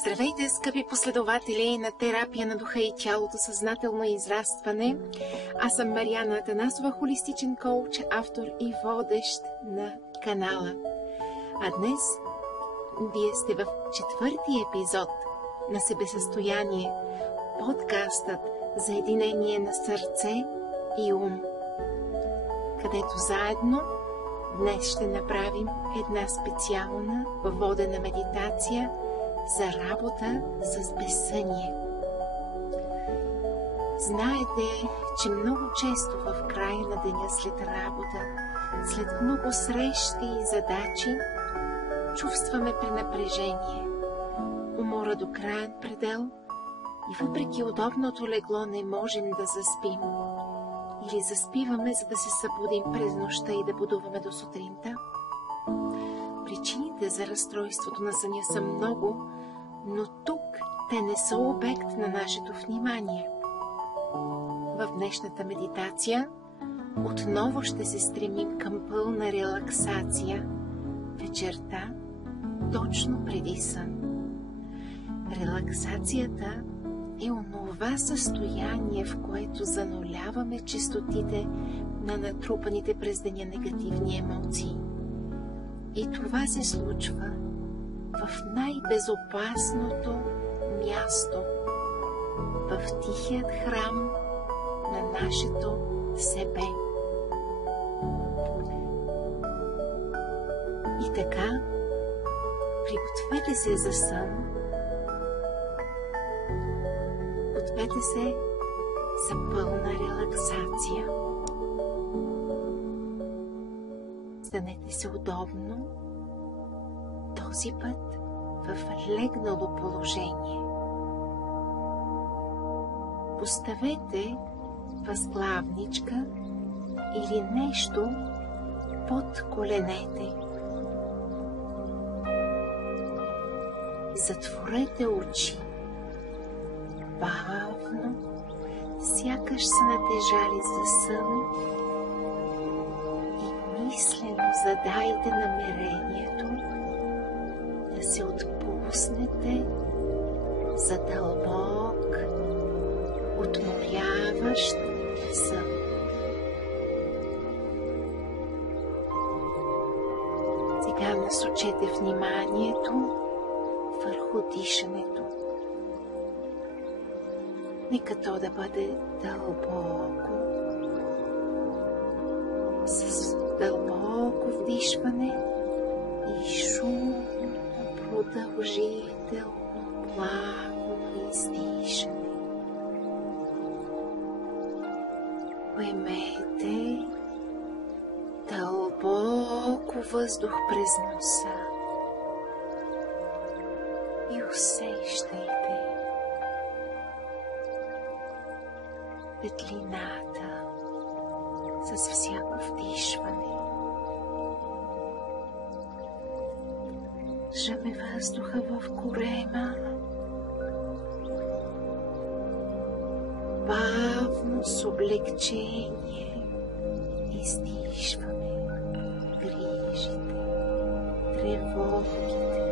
Здравейте, скъпи последователи на терапия на духа и тялото, съзнателно израстване. Аз съм Мариана Атанасова, холистичен коуч, автор и водещ на канала. А днес вие сте в 4-ти епизод на Себесъстояние, подкастът за единение на сърце и ум, където заедно днес ще направим една специална водена медитация за работа с безсъние. Знаете, че много често в края на деня след работа, след много срещи и задачи, чувстваме пренапрежение, умора до краен предел и въпреки удобното легло не можем да заспим. Или заспиваме, за да се събудим през нощта и да будуваме до сутринта. Причините за разстройството на съня са много, но тук те не са обект на нашето внимание. В днешната медитация отново ще се стремим към пълна релаксация вечерта, точно преди сън. Релаксацията е онова състояние, в което зануляваме честотите на натрупаните през деня негативни емоции. И това се случва в най-безопасното място, в тихият храм на нашето себе. И така, пригответе се за сън, гответе се за пълна релаксация. Станете се удобно, този път в легнало положение. Поставете възглавничка или нещо под коленете. Затворете очи. Бавно, сякаш са натежали за сън и мислено задайте намерението да се отпуснете за дълбок, отморяващ сън. Сега насочете вниманието върху дишането. Нека то да бъде дълбоко, с дълбоко вдишване и шумно, продължително, плавно издишане. Поемете дълбоко въздух през носа и усещайте светлината с всяко вдишване. Държаме въздуха в корема. Бавно, с облегчение издишваме грижите, тревогите,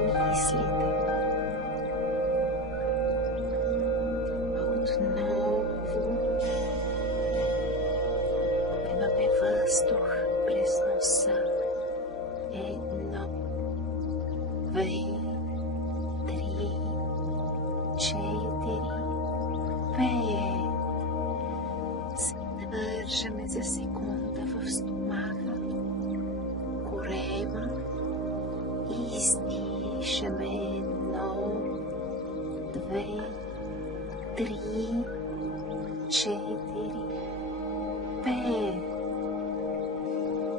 мислите. Отново имаме въздух през носа. 1, 2, 3, 4, 5. Задържаме за секунда в стомаха, корема и издишаме. 1, 2, 3, 4, 5.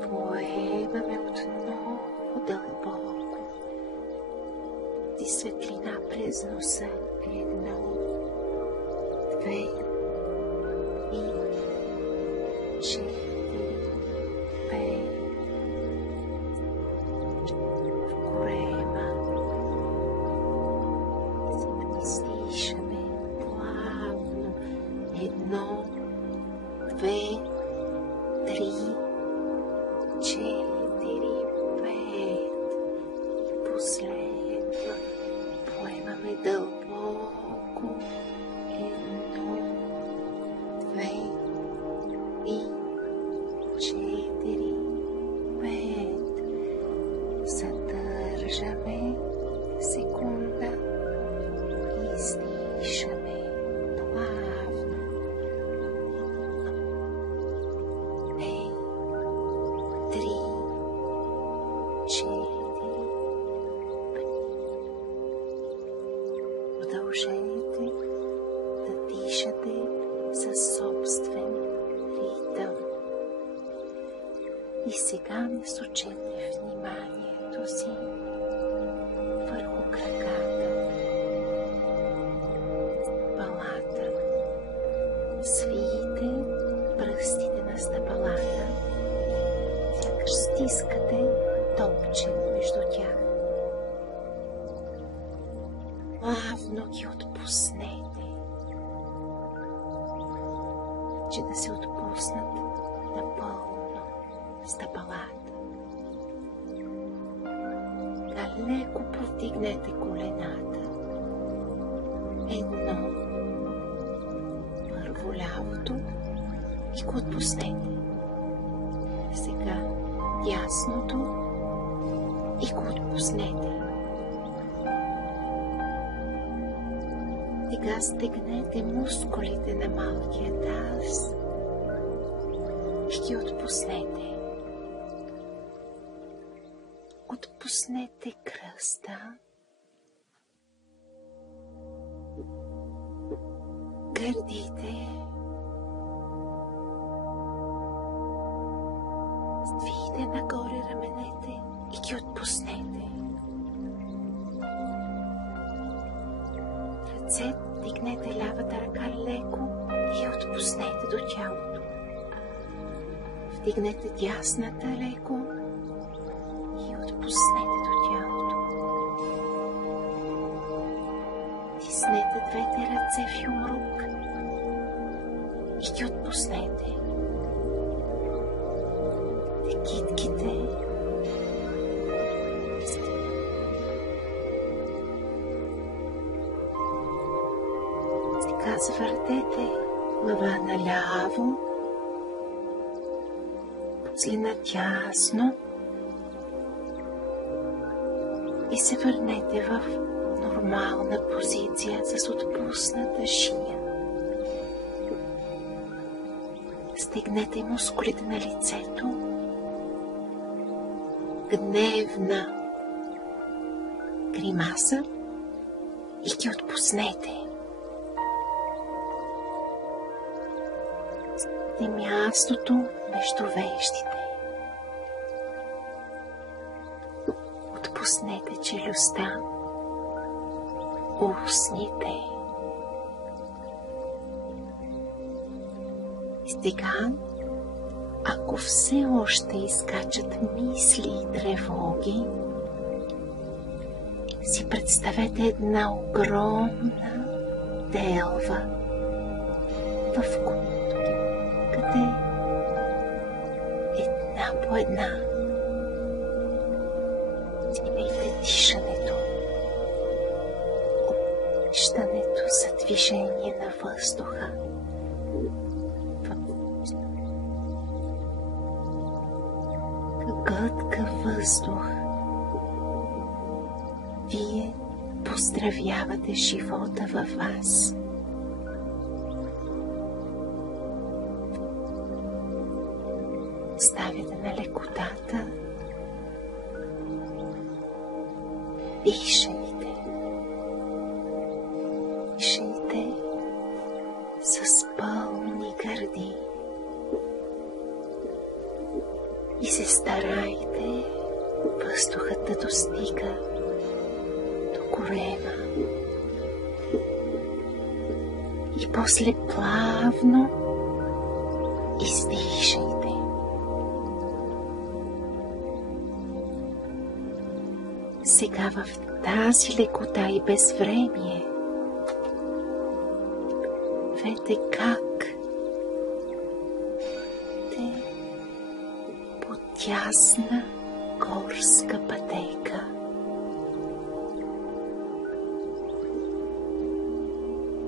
Поемаме отново дълбоко. И светлина през носа. 1, 2, 3, 4, 5. В корема издишаме плавно. 1, 2, 3, 4, 5. Последва дълбоко. 1, 2, 3, 4, 5. Задържаме секунда. Издишаме плавно. 2, 3, 4. Продължете да дишате със собствен ритъм. И сега насочете вниманието си върху краката, стъпалата. Свийте пръстите на стъпалата, сякаш стискате топче между тях. Плавно ги отпуснете, че да се отпуснат напълно стъпалата. Леко повдигнете колената. 1. Първо лявото и го отпуснете. Сега дясното и го отпуснете. Сега стегнете мускулите на малкия таз и ги отпуснете. Отпуснете кръста, гърдите, свийте нагоре раменете и ги отпуснете. Ръцете дигнете лявата ръка леко и отпуснете до тялото. Вдигнете дясната леко и отпуснете до тялото. Тиснете двете ръце в юмрук и ги отпуснете. Китките. Сега завъртете глава наляво, после надясно и се върнете в нормална позиция с отпусната шия. Стегнете мускулите на лицето. Гневна гримаса и ги отпуснете. Сте мястото между веждите. Отпуснете челюстта, устните. Сега, ако все още изкачат мисли и тревоги, си представете една огромна делва в куто, къде една по една цепейте дишането, обръщането за движение на въздуха. Глътка въздух. Вие поздравявате живота във вас. Ставяте на лекотата. Дишайте. Дишайте с пълни гърди. И се старайте въздухът да достига до корема. И после плавно издишайте. Сега в тази лекота и безвремие видите как тясна горска пътека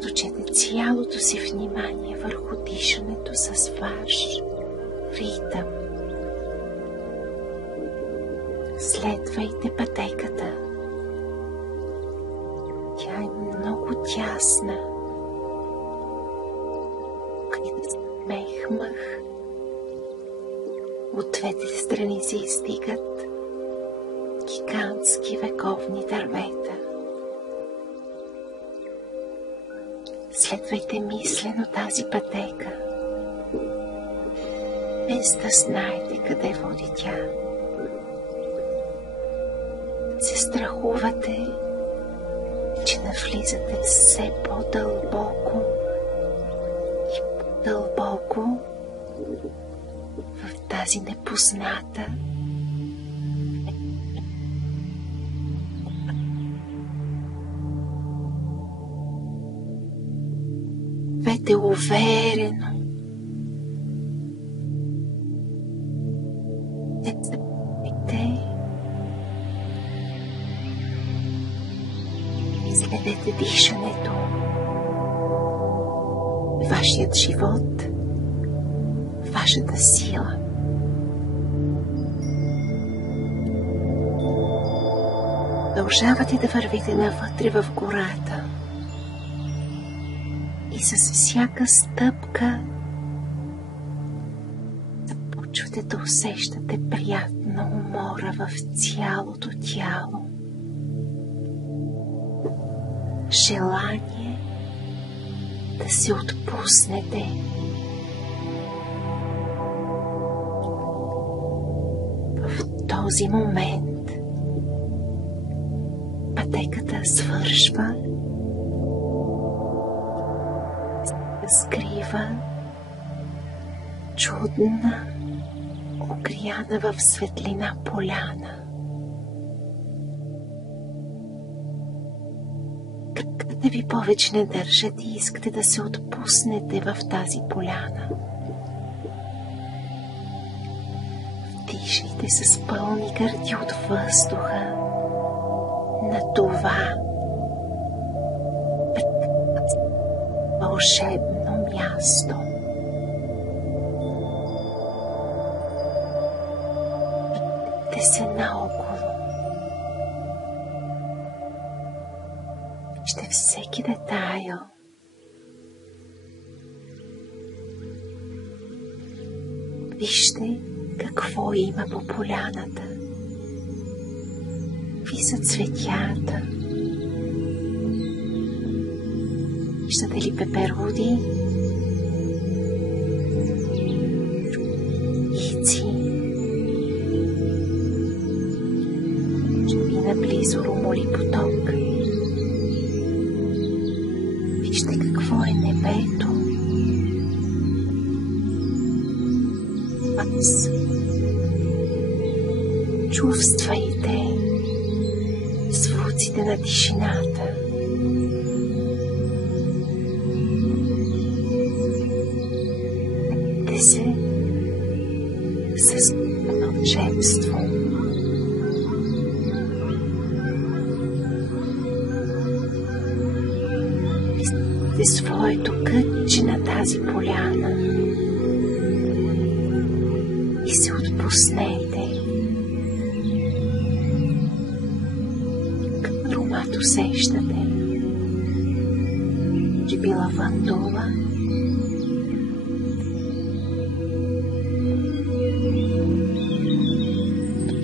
съсредоточете цялото си внимание върху дишането с ваш ритъм. Следвайте пътеката. Тя е много тясна. Където се мех-мъх. От двете страни се издигат гигантски вековни дървета. Следвайте мислено тази пътека, без да знаете къде води тя. Се страхувате, че навлизате все по-дълбоко и по-дълбоко в тази непозната Вете уверено. Не забравяйте. Следете дишането. Вашият живот, вашата сила. Продължавате да вървите навътре в гората. И с всяка стъпка започвате да усещате приятна умора в цялото тяло. Желание да се отпуснете. В този момент пътеката свършва, скрива чудна, огряна в светлина поляна. Краката ви повече не държат и искате да се отпуснете в тази поляна. Вдишайте с пълни гърди от въздуха на това вълшебно място. Те се наоколо. Вижте всеки детайл. Вижте какво има по поляната. Какви са цветята. Виждате ли пеперуди, ици, и наблизо румоли поток. Вижте какво е небето. Аз чувствайте звуците на тишината. Се с вълшебство. Вижте своето кътче на тази поляна и се отпуснете. Какъв аромат усещате? Че би лавандова,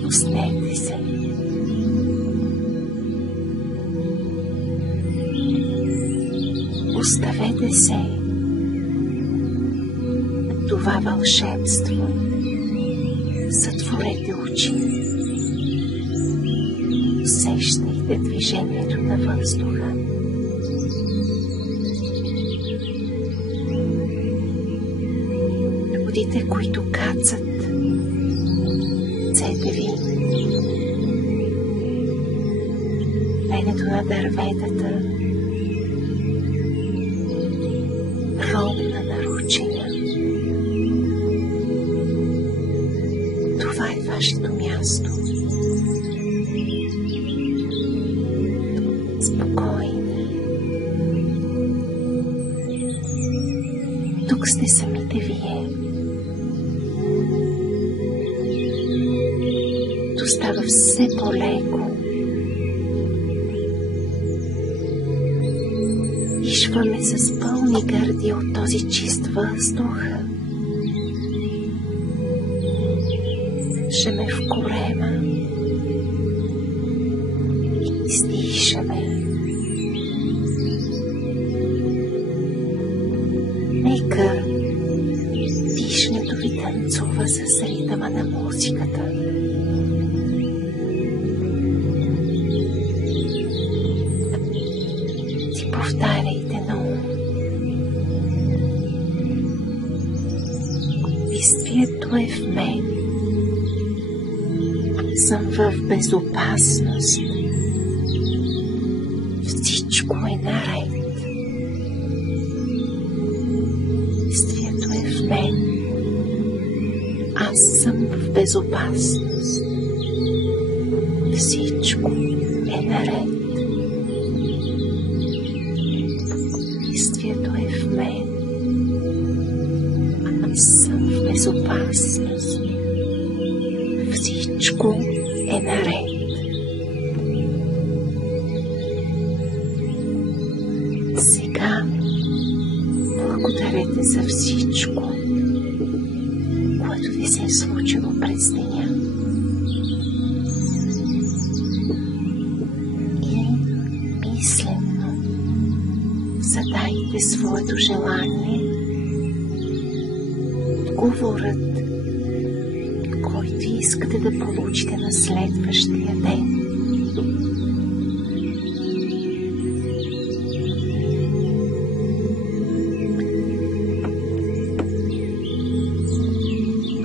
отпуснете се. Оставете се на това вълшебство. Затворете очи. Усещайте движението на въздуха. Водите, които кацат ръцете ви, пенето на дърветата, ровна на рученя. Това е вашето място. Спокойни, тук сте самите вие. То става все по-леко. Дишваме с пълни гърди от този чист въздух. Дишаме в корема и издишаме. Нека дишането ви танцува с ритъма на музиката. Си повтаряйте на ум. Убийствието е в мен. Съм в безопасност. Всичко е наред. Убийствието е в мен. Аз съм в безопасност. Всичко е наред. Убийствието е в мен. Аз съм в безопасност. Всичко е наред. Сега благодарете за всичко, което ви се е случило през деня. И мислено задайте своето желание, отговорът, който искате да получите на следващия ден.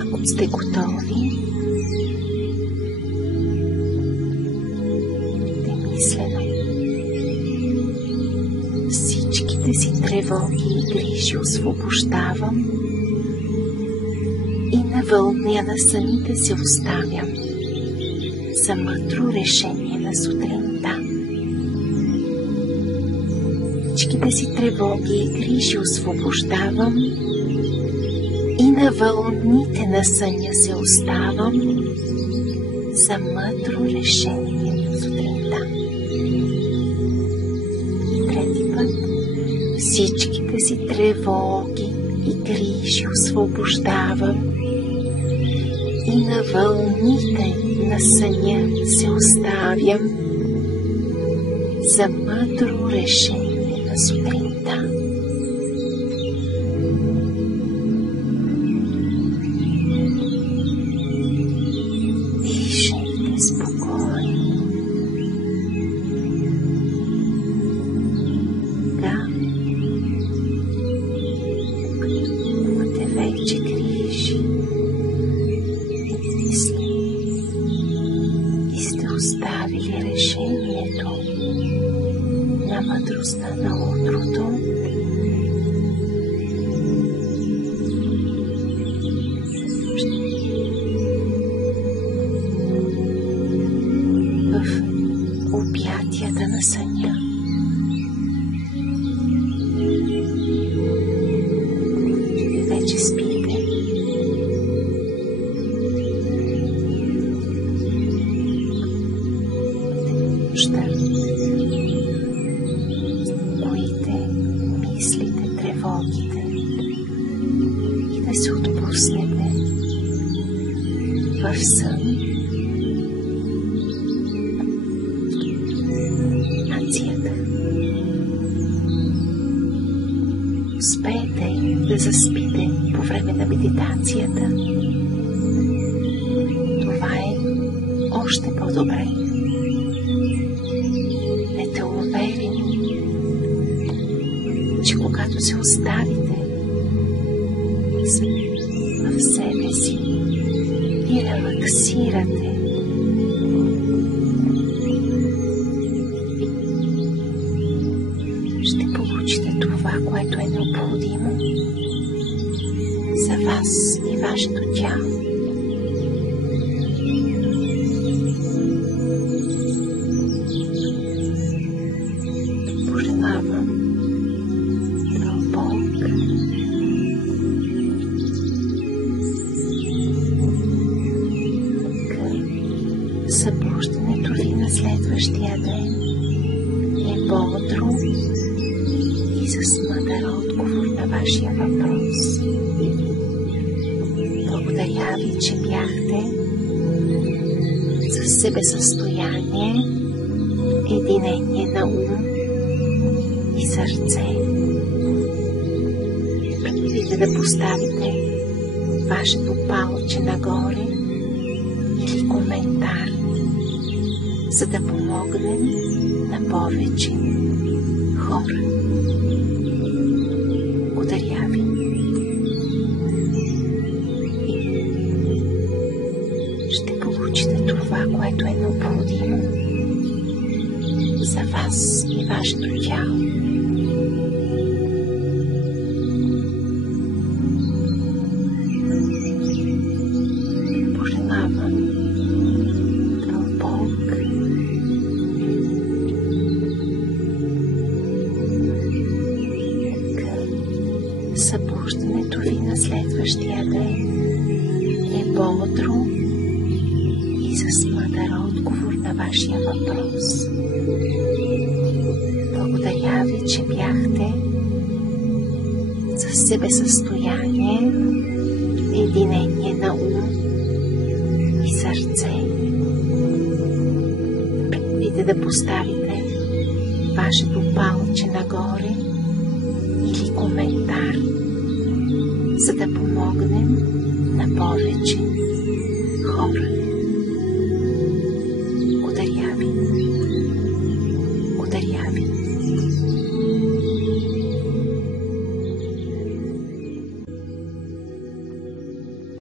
Ако сте готови, мислено всичките си тревоги и грижи освобождавам и на вълня самите се оставям за мъдро решение на сутринта. Всичките си тревоги и грижи освобождавам и на вълните на съня се оставам за мъдро решение на сутринта. И трети път всичките си тревоги и грижи освобождавам и на вълните на съня се оставям за мъдро решение на сутринта. Дишайте спокойно. Да, имате вече грижи и мисли и сте оставили решението на мъдростта на утрото. В обятията на съня. Вие вече спите. Успокоите мислите, тревогите и да се отпуснете в сън. Успейте да заспите по време на медитацията. Това е още по-добре. Бъдете уверени, че когато се оставите в себе си и релаксирате, ще получите това, което е необходимо за вас и вашето тяло. Пожелавам дълбок е бодро и с мъдър отговор на вашия въпрос. Благодаря ви, че бяхте със себесъстояние, единение на ум и сърце. Предвидите да поставите вашето палче нагоре или коментар, за да помогнем на повече хора. Благодаря ви. Ще получите това, което е необходимо за вас и вашето тяло. Пожелавам дълбок събуждането ви на следващия ден е бодро и с мъдър отговор на вашия въпрос. Благодаря ви, че бяхте със себесъстояние, единение на ум и сърце. Предвидите да поставите вашето палче нагоре или коментар, за да помогнем на повече хора. Благодаря ви. Благодаря ви.